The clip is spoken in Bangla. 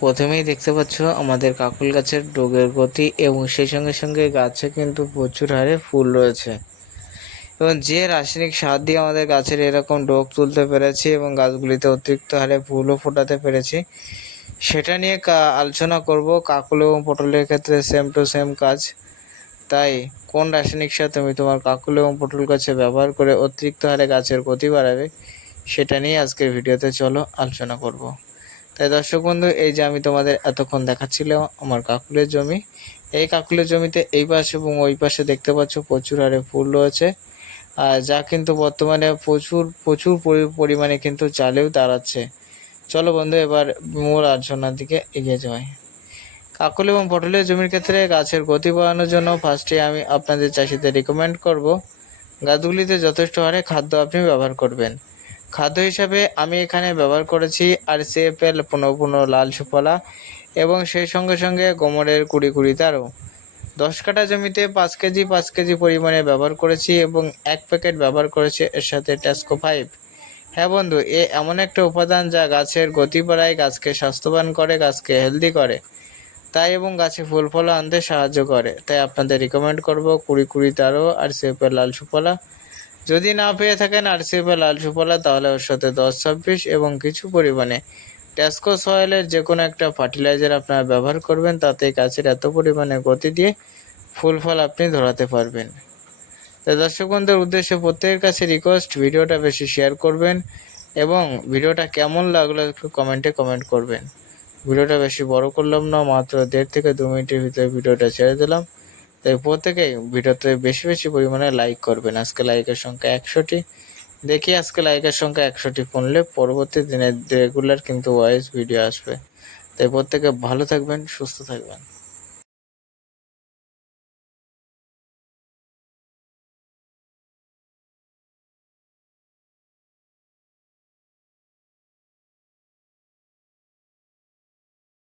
প্রথমেই দেখতে পাচ্ছ আমাদের কাকুল গাছের ডোগের গতি এবং সেই সঙ্গে সঙ্গে গাছে কিন্তু প্রচুর হারে ফুল রয়েছে। এবং যে রাসায়নিক সার দিয়ে আমাদের গাছের এরকম ডোগ তুলতে পেরেছি এবং গাছগুলিতে অতিরিক্ত হারে ফুলও ফোটাতে পেরেছি, সেটা নিয়ে আলোচনা করব কাকুল এবং পটলের ক্ষেত্রে সেম টু সেম কাজ। তাই, কোন রাসায়নিক সার তুমি তোমার কাকুল এবং পটল গাছে ব্যবহার করে অতিরিক্ত হারে গাছের গতি বাড়াবে, সেটা নিয়ে আজকের ভিডিওতে চলো আলোচনা করব। তাই দর্শক বন্ধু, এই যে আমি তোমাদের এতক্ষণ দেখাচ্ছিলাম আমার কাকুলের জমি, এই কাকুলের জমিতে এই পাশে এবং ওই পাশে দেখতে পাচ্ছ প্রচুর হারে ফুল রয়েছে। আর যা কিন্তু বর্তমানে প্রচুর প্রচুর পরি- পরিমাণে কিন্তু চালেও দাঁড়াচ্ছে। চলো বন্ধু, এবার মূল আলোচনার দিকে এগিয়ে যাই। কাকুল এবং পটলের জমির ক্ষেত্রে গাছের গতি বাড়ানোর জন্য ফার্স্টে আমি আপনাদের চাষিদের রিকমেন্ড করব, গাছগুলিতে যথেষ্ট হারে খাদ্য আপনি ব্যবহার করবেন। খাদ্য হিসাবে আমি এখানে ব্যবহার করেছি আর সিএফএল পনেরো পনেরো লাল সুফলা এবং সেই সঙ্গে সঙ্গে গোমরের কুড়ি কুড়ি তারও। দশ কাঠা জমিতে পাঁচ কেজি পাঁচ কেজি পরিমাণে ব্যবহার করেছি এবং এক প্যাকেট ব্যবহার করেছি এর সাথে ট্যাস্কো ফাইভ হ্যাঁ বন্ধু, এ এমন একটা উপাদান যা গাছের গতি বাড়ায়, গাছকে স্বাস্থ্যবান করে, গাছকে হেলদি করে। তাই এবং গাছে ফুল ফল আনতে সাহায্য করে। তাই আপনাদের রিকমেন্ড করব কুড়ি কুড়ি তারও আর সেপের লাল সুফলা। যদি না পেয়ে থাকেন আর সেপে লাল সুফলা তাহলে ওর সাথে দশ ছাব্বিশ এবং কিছু পরিমাণে ট্যাস্কো সয়েলের যে কোনো একটা ফার্টিলাইজার আপনারা ব্যবহার করবেন, তাতে গাছের এত পরিমাণে গতি দিয়ে ফুল ফল আপনি ধরাতে পারবেন। তাই দর্শক বন্ধুর উদ্দেশ্যে প্রত্যেকের কাছে রিকোয়েস্ট ভিডিওটা বেশি শেয়ার করবেন এবং ভিডিওটা কেমন লাগল একটু কমেন্টে কমেন্ট করবেন। ভিডিওটা বেশি বড় করলাম না, মাত্র দেড় থেকে দু মিনিটের ভিতরে ভিডিওটা ছেড়ে দিলাম। তাই প্রত্যেকেই ভিডিওতে বেশি বেশি পরিমাণে লাইক করবেন। আজকে লাইকের সংখ্যা একশোটি দেখি আজকে লাইকের সংখ্যা একশোটি পড়লে পরবর্তী দিনে রেগুলার কিন্তু ভয়েস ভিডিও আসবে। তাই প্রত্যেকে ভালো থাকবেন, সুস্থ থাকবেন।